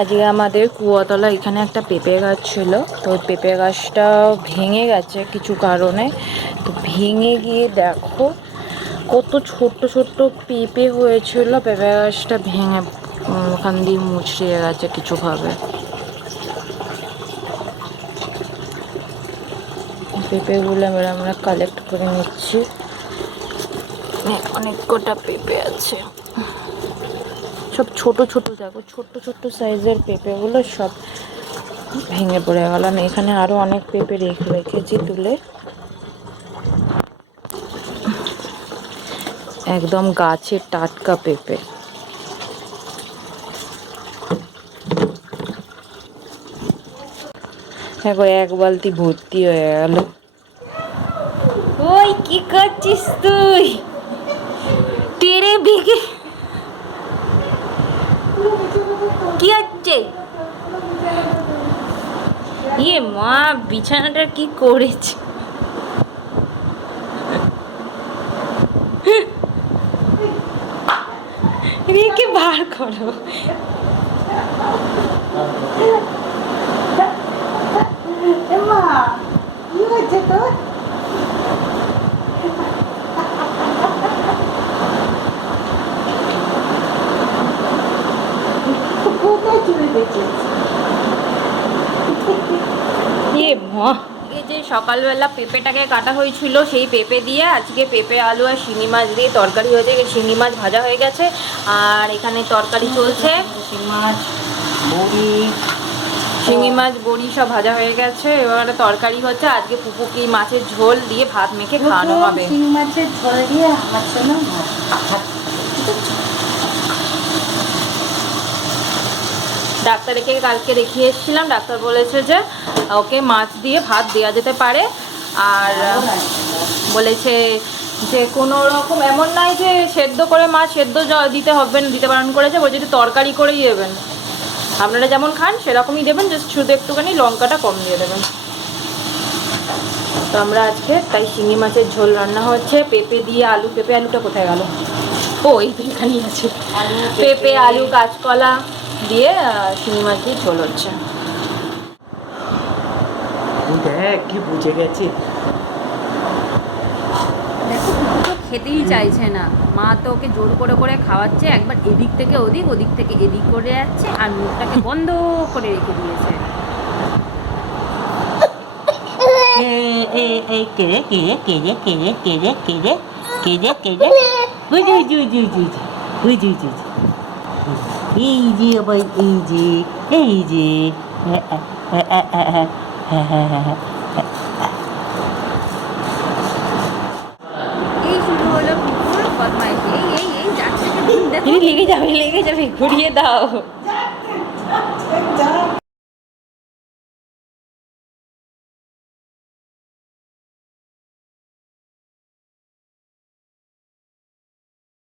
আজকে আমাদের কুয়াতলা এখানে একটা পেঁপে গাছ ছিল, তো ওই পেঁপে গাছটা ভেঙে গেছে কিছু কারণে। তো ভেঙে গিয়ে দেখো কত ছোট্ট ছোট্ট পেঁপে হয়েছিল, পেঁপে গাছটা ভেঙে ওখান দিয়ে মুচড়িয়ে গেছে কিছুভাবে। পেঁপেগুলো আমরা কালেক্ট করে নিচ্ছি, অনেক কটা পেঁপে আছে, সব ছোট ছোট, দেখো ছোট্ট ছোট্ট সাইজের পেঁপেগুলো সব ভেঙে পড়ে গেল। আমি এখানে আরো অনেক পেঁপে রেখেছি তুলে, একদম গাছের টাটকা পেঁপে। দেখো এক বালতি ভর্তি হয়ে গেল। ওই কি করছিস তুই? টেরে ভেঙে কি হচ্ছে? ইয়ে মা, বিছানাটা কি করেছে? রেখে বার করো। কি হয়েছে তোর? কোথায় চলে গেছিস? এ মা, এই যে সকালবেলা পেঁপেটাকে কাটা হয়েছিল, সেই পেঁপে দিয়ে আজকে পেঁপে আলু আর শিঙি মাছ দিয়ে তরকারি হয়েছে। শিঙি মাছ ভাজা হয়ে গেছে আর এখানে তরকারি চলছে। শিঙি মাছ বড়ি সব ভাজা হয়ে গেছে, এবারে তরকারি হচ্ছে। আজকে পুপুকি মাছের ঝোল দিয়ে ভাত মেখে খাওয়ানো হবে। শিঙি মাছের ঝোল দিয়ে হচ্ছে না? ডাক্তারকে কালকে দেখিয়ে এসেছিলাম, ডাক্তার বলেছে যে ওকে মাছ দিয়ে ভাত দেওয়া যেতে পারে, আর বলেছে যে কোনো রকম এমন নয় যে সেদ্ধ করে মাছ সেদ্ধ দিতে হবে না, দিতে বারণ করেছে। বলছে যে তরকারি করেই দেবেন, আপনারা যেমন খান সেরকমই দেবেন, জাস্ট শুধু একটুখানি লঙ্কাটা কম দিয়ে দেবেন। তো আমরা আজকে তাই শিঙি মাছের ঝোল রান্না হচ্ছে পেঁপে দিয়ে আলু। পেঁপে আলুটা কোথায় গেল? ও এই তো এখানেই আছে। পেঁপে আলু কাঁচকলা দিয়ে শিঙি মাছ দিয়ে ঝোল হচ্ছে। দেখ কি বুঝে গেছে। দেখো তো খেতেই চাইছে না, মা তো ওকে জোর করে করে খাওয়াচ্ছে, একবার এদিক থেকে ওদিক, ওদিক থেকে এদিক করে যাচ্ছে আর মুখটাকে বন্ধ করে রেখে দিয়েছে। এই যে আবার এই যে এই যে এই শুরু হলো কুকুর বদমাইশি। এই এই এই যাচ্ছে, লেগে যাবে লেগে যাবে, ঘুরিয়ে দাও।